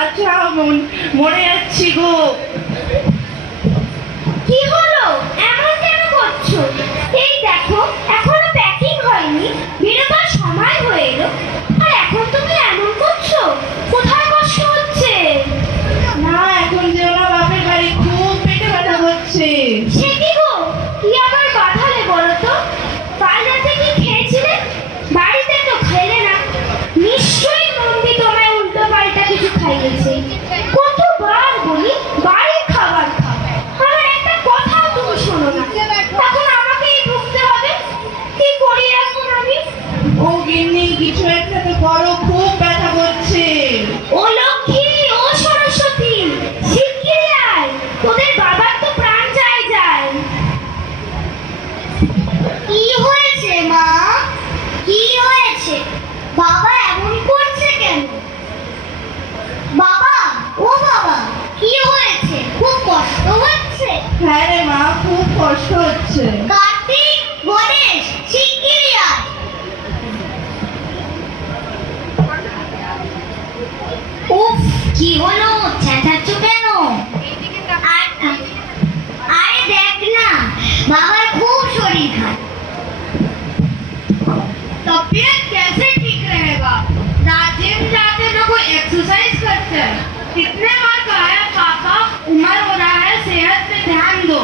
আচ্ছা মরে যাচ্ছি গো। কি হলো, এমন কেন করছো? এই দেখো, এখনো প্যাকিং হয়নি, বেরোবার সময় হয়ে এলো, আর এখন তুমি এমন করছো। কোথায় কষ্ট হচ্ছে? না এখন যেও না বাপের বাড়ি, খুব পেটে ব্যথা হচ্ছে। সে কি গো, কি আবার বাঁধালে বলো তো? কাল রাতে কি খেয়েছিলে? বাড়িতে তো খেলে না। নিশ্চয়ই নন্দী তোমায় উল্টো পাল্টা কিছু খাইয়েছে। কতবার বলি বাড়ির খাবার খাও, আমার একটা কথাও তুমি শোনো না। এখন আমাকেই ভুগতে হবে। কি করি এখন আমি? ও গিন্নি কিছু একটা তো করো, খুব ব্যথা করছে। ও লক্ষ্মী, ও সরস্বতী, শিগগিরই আয়, তোদের বাবার তো প্রাণ যায়। কি হয়েছে মা? কি হয়েছে? বাবা এমন করছে কেন? বাবা, ও বাবা, কি হয়েছে? খুব কষ্ট হচ্ছে? হ্যাঁ রে মা, খুব কষ্ট হচ্ছে। কার্তিক, গণেশ, শিগগিরই আয়। উফ, কি হলো, চেঁচাচ্ছ কেন? আরে দেখ না, বাবার খুব শরীর খারাপ। तबीयत कैसे ठीक रहेगा? ना जिम जाते ना कोई एक्सरसाइज करते हैं। कितने बार कहा है पापा, उम्र हो रहा है, सेहत पे ध्यान दो।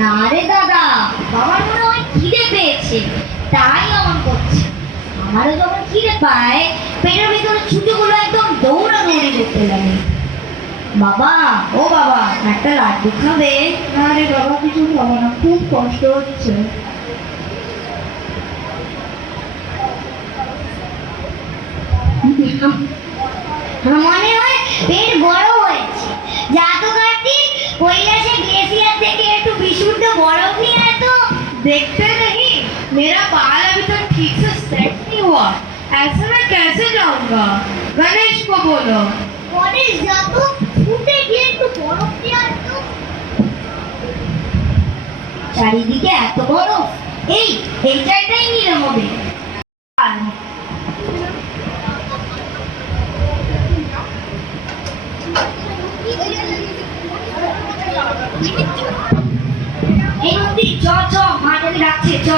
না রে দাদা, বাবার মনে হয় খিদে পেয়েছে, তাই এমন করছে। আমারও যখন খিদে পায়, পেটের ভিতরে ছুটিগুলো একদম দৌড়াদৌড়ি করতে লাগে। বাবা, ও বাবা, একটা লাড্ডু খাবে? না রে বাবা, কিছু খাবো না, খুব কষ্ট হচ্ছে। মনে হয় পেট বড় হয়েছে। যা তো কার্তিক, কৈলাসে গ্লেসিয়ার থেকে একটু বিশুদ্ধ বরফ নিয়ে আয় তো। देखते नहीं, मेरा बाल अभी तक ठीक से सेट नहीं हुआ, ऐसे में कैसे जाऊंगा? गणेश को बोलो। গণেশ যা তো, ফুটে গিয়ে একটু বরফ নিয়ে আয় তো। চারিদিকে এত বরফ, এই জায়গাটাই নিলে হবে। এই নদী, চ মা তোকে ডাকছে, চ।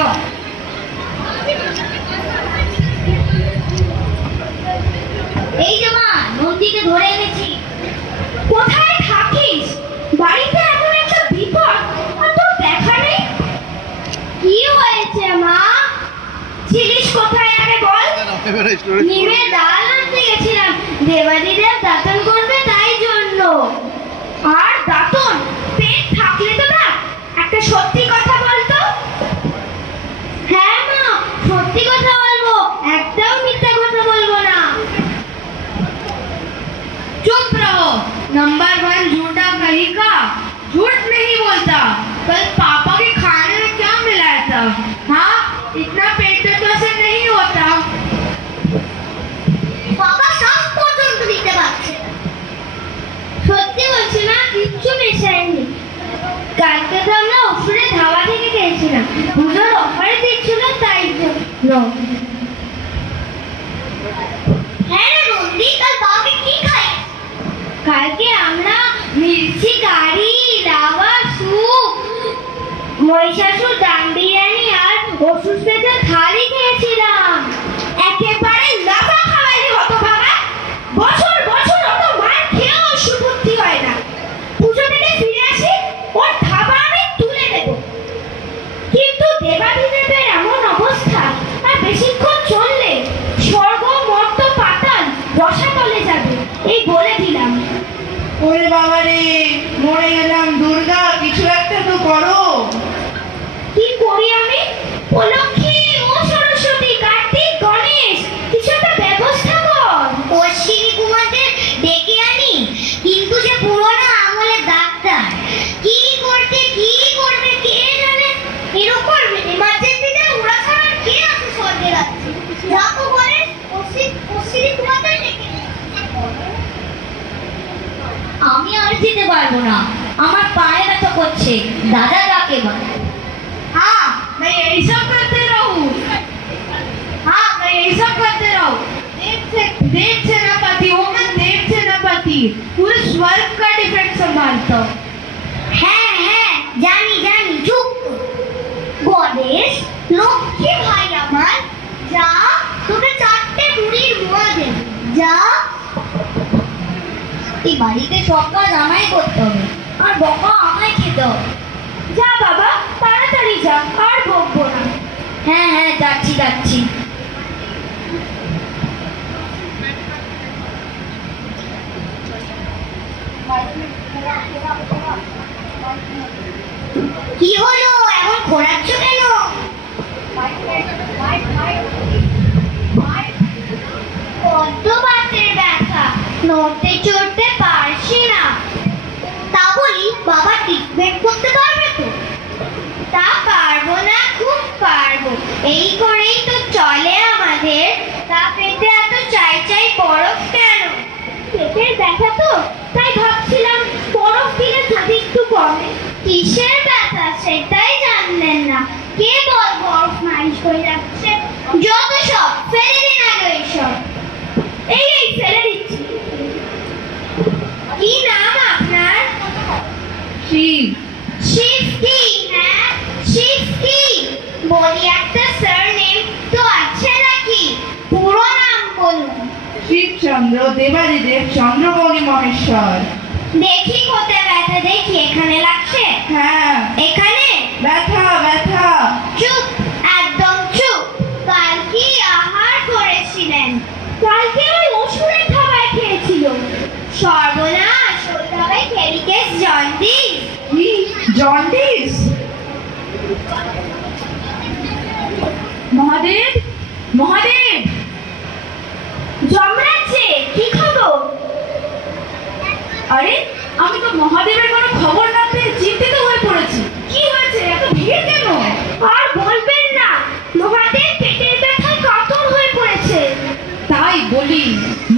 এই যে মা, নদীকে ধরে এনেছি। কোথায় থাকিস? বাড়িতে এমন একটা বিপদ, আর তোর দেখা নেই। কি হয়েছে মা? ছিলিস কোথায় আগে বল? নিমে ডাল আনতে গেছিলাম, দেবাদিদেব দাতন করবে তাই জন্য। আর দাতন, পেট থাকলে তো না, একটা সত্যি কথা বলতো। হ্যাঁ মা, সত্যি কথা বলবো, একটাও মিথ্যা কথা বলবো না। चुप रहो, नंबर 1 झूठा कहीं का, झूठ नहीं बोलता। कल पापा के खाने में क्या मिलाया था? हाँ, इतना पेट तो ऐसे नहीं होता। বাবা সব পর্যন্ত দিতে পারছে না। সত্যি বলছি না, কিচ্ছু মেশায়নি। কালকে তো আমরা অসুরের ধাবা থেকে খেয়েছিলাম, পুজোর অফারে দিচ্ছিল তাই জন্য। হ্যাঁ রে নন্দী, কাল বাবাকে কি খাই? কালকে আমরা মির্চি কারি, লাভা স্যুপ, মহিষাসুর দাম বিরিয়ানি আর অসুর স্পেশাল থালি খেয়েছিলাম। একেবারে লাভা খাওয়াইনি হতভাগা। বছর বছর অত মার খেয়েও সুবুদ্ধি হয় না। পুজো থেকে ফিরে আসি, ওর ধাবা আমি তুলে দেব। কিন্তু দেবাদিদেবের এমন অবস্থা, আর বেশিক্ষণ চললে স্বর্গ মর্ত পাতাল রসাতলে যাবে, এই বলে দিলাম। ওরে বাবা রে, মরে গেলাম। দুর্গা, কিছু একটা তো করো। কি করি আমি? ও লক্ষ্মী, ও সরস্বতী, কার্তিক, গণেশ, কিছু একটা ব্যবস্থা কর। অশ্বিনী কুমারদের ডেকে আনি, কিন্তু সে পুরোনো আমলের ডাক্তার। কি করবে কে জানে। এরকম ইমার্জেন্সিতে ওরা ছাড়া আর কে আছে স্বর্গে রাজ্যে? যা তো বলে অশ্বিনী কুমারদের ডেকে আনি। আমি আর যেতে পারবো না, আমার পায়ে ব্যথা করছে। দাদা ডাকে বলে। हाँ, मैं यही सब करते रहूं। हाँ, मैं यही सब करते रहूं। देव सेनापति हूँ मैं, देव सेनापति। थी, पूरे स्वर्ग का डिफेक्ट संभालता। হ্যাঁ হ্যাঁ জানি জানি চুপ গণেশ লক্ষ্মী ভাই আমার যা তোকে 4টে বুড়ির মোয়া দেব যা এই বাড়িতে সব কাজ আমায় করতে হবে আর বকা আমায় খেতে হবে যা বাবা তাড়াতাড়ি যা আর বকবো না হ্যাঁ হ্যাঁ যাচ্ছি যাচ্ছি কি হলো এমন ঘোরাচ্ছ কেন বড্ড বাতের ব্যথা নড়তে চড়তে পারছি না তা বলি বাবা ট্রিটমেন্ট করতে পারবে তো তা পারবো না খুব পারবো এই করেই তো চলে আমাদের তা পেটে এত চাই চাই বরফ কেন পেটের ব্যথা তো তাই ভাবছিলাম বরফ দিলে যদি একটু কমে কিসের ব্যথা সেটাই জানলেন না কে বল বরফ মালিশ করে যাচ্ছে যত সব ফেলে দিন আগে এইসব এই ফেলে দিচ্ছি কি নাম আপনার शिव। শিব কি হ্যাঁ শিব কি বলি একটা সারনেম তো আছে নাকি পুরো নাম বলুন शिव चंद्र देवादिदेव चंद्रमौली महेश्वर। দেখি কোথায় ব্যথা দেখি এখানে লাগছে হ্যাঁ এখানে ব্যথা ব্যথা। চুপ একদম চুপ কাল কি আহার করেছিলেন কালকে ওই ওষুধের খাবার খেয়েছিল সর্বনাশ ওই খাবার খেলিকেস জন্ডিস কি জন্ডিস? মহাদেব মহাদেব জমরাচ্ছে কি খবর আরে আমি তো মহাদেবের কোনো খবর না পেয়ে চিন্তিত হয়ে পড়েছি। কি হয়েছে এত ভিড় কেন? আর বলবেন না মহাদেব পেটের ব্যথায় কাতর হয়ে পড়েছে তাই বলি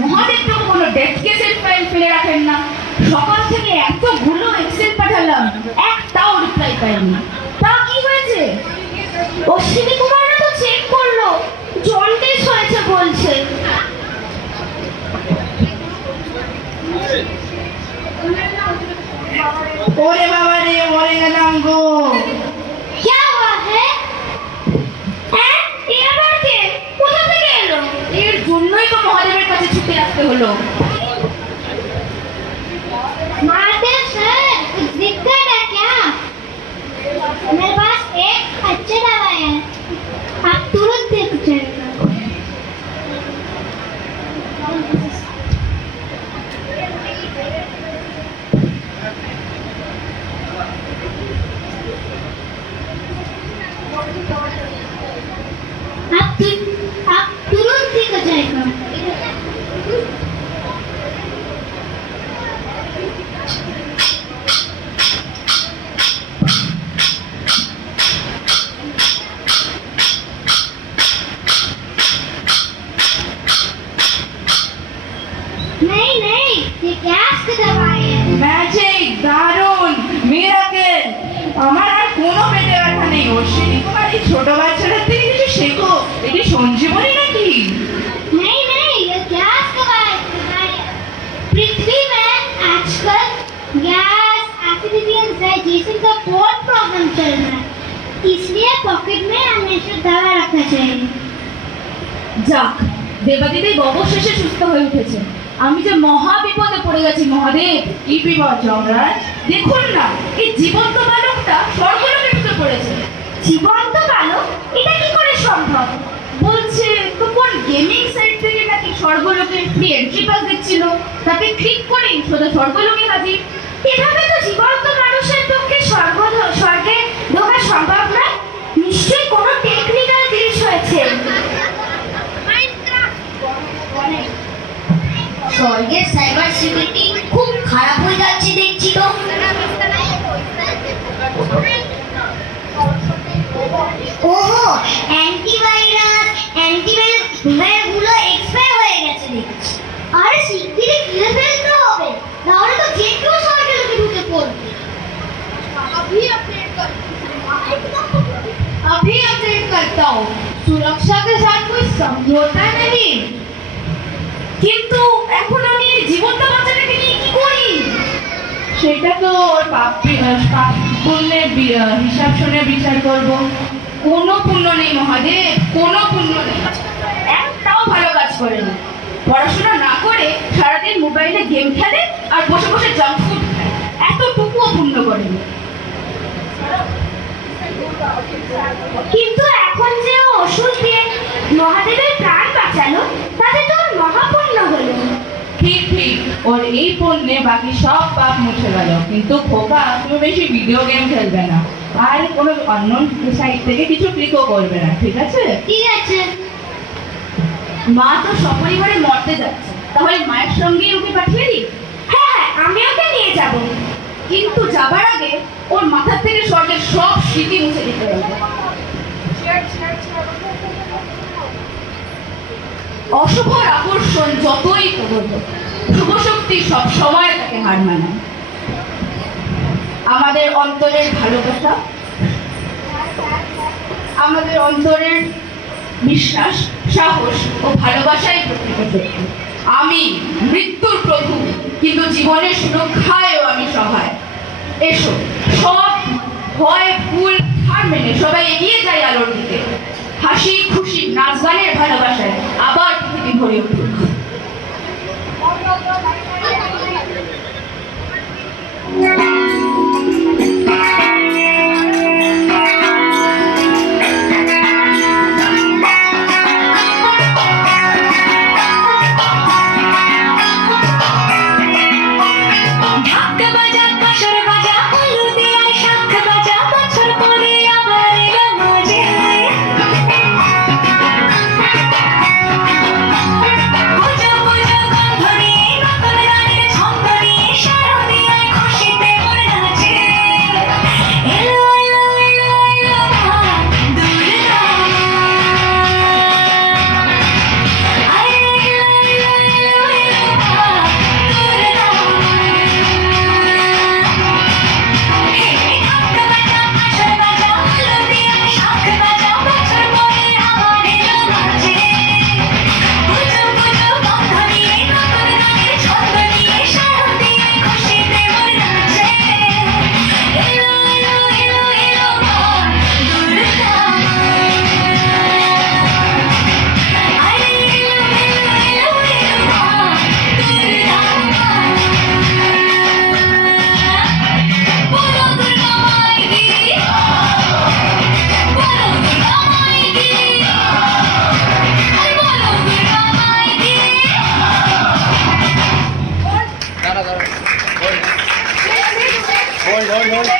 মহাদেব তো কোনো ডেথ কেসের ফাইল ফেলে রাখেন না। সকাল থেকে এতগুলো এক্সেল পাঠালাম একটাও রিপ্লাই পাইনি। তা কি হয়েছে? অশ্বিনী কুমাররা তো চেক করলো জন্ডিস হয়েছে বলছে ওরে বাবা রে মরে গেলাম গো। क्या हुआ है হ্যাঁ এ আবার কে কোথা থেকে এলো এর জন্যই তো মহাদেবের কাছে ছুটে আসতে হলো। महादेव सर कुछ दिक्कत है क्या मेरे पास एक अच्छी दवाई है आप तुरंत देख जाएगा आप तुरंत ठीक हो जाएगा नहीं नहीं ये गैस की दवाई है ম্যাজিক দারুণ মিরাকেল। আমার আর কোনো পেটে ব্যথা নেই। অশ্বিনী কুমার এই ছোট বাচ্চাদের থেকে কিছু শেখো। এটি সঞ্জীবনী নাকি? नहीं नहीं ये गैस की दवाई है पृथ्वी में आजकल गैस एसिडिटी एंड डाइजेशन का बहुत प्रॉब्लम चल रहा है इसलिए पॉकेट में हमेशा दवा रखना चाहिए যাক দেবাদিদেব অবশেষে সুস্থ হয়ে উঠেছে। আমি যে মহা বিপদে পড়ে গেছি মহাদেব। কি বিপদ যমরাজ? দেখুন না এই জীবন্ত বালকটা স্বর্গলোকে ঢুকে পড়েছে। জীবন্ত বালক এটা কি করে সম্ভব বলছে তো কোন গেমিং সাইট থেকে নাকি স্বর্গলোকে ফ্রি এন্ট্রি পাস দিচ্ছিল। তাকে ক্লিক করেই সোজা স্বর্গলোকে হাজির। এভাবে তো জীবন্ত মানুষের পক্ষে স্বর্গে ঢোকা সম্ভব নয় নিশ্চয়ই কোনো টেকনিক্যাল জিনিস হয়েছে স্বর্গের সাইবার সিকিউরিটি খুব খারাপ হয়ে যাচ্ছে দেখছি তো ওহো অ্যান্টিভাইরাস গুলো এক্সপায়ার হয়ে গেছে দেখছি আরে শিগগিরই কিনে ফেলতে হবে নাহলে তো যে কেউ স্বর্গে লোকে ঢুকে পড়বে अभी अपडेट करता हूँ। सुरक्षा के साथ कोई समझौता नहीं। কিন্তু এখন আমি জীবন্ত বাচ্চাটাকে নিয়ে সেটা তো ওর পাপ পুণ্যের হিসাব শুনে বিচার করব। কোনো পুণ্য নেই মহাদেব, কোনো পুণ্য নেই। একটাও ভালো কাজ করেনি। পড়াশোনা না করে সারাদিন মোবাইলে গেম খেলে আর বসে বসে জাঙ্ক ফুড খায়, এতটুকুও পুণ্য করেনি। কিন্তু এখন যে ও ওষুধ দিয়ে মহাদেবের প্রাণ বাঁচালো, তাতে তো ওর মহাপুণ্য হলো। ঠিক ঠিক, ওর এই পুণ্যে বাকি সব পাপ মুছে গেল। কিন্তু খোকা, তুমি বেশি ভিডিও গেম খেলবে না, আর কোনো অন্য সাইট থেকে কিছু ক্লিকও করবে না, ঠিক আছে? ঠিক আছে। মা তো সপরিবারে মরতে যাচ্ছে, তাহলে মায়ের সঙ্গেই ওকে পাঠিয়ে দিই। হ্যাঁ হ্যাঁ, আমি ওকে নিয়ে যাব। কিন্তু যাবার আগে ওর মাথার থেকে স্বর্গের সব স্মৃতি মুছে দিতে হবে। অশুভর আকর্ষণ যতই প্রবল, শুভ শক্তি সব সময় তাকে হার মানায়। আমাদের অন্তরের ভালোবাসা, আমাদের অন্তরের বিশ্বাস, সাহস ও ভালোবাসাই প্রকৃত শক্তি। আমি মৃত্যুর প্রভু, কিন্তু জীবনের সুরক্ষায়ও আমি সহায়। এসো, সব ভয় ভুল হার মেনে সবাই এগিয়ে যাই আলোর দিকে। হাসি খুশি নাচ গানের ভালোবাসায় আবার পৃথিবী ভরে উঠুক। Hold.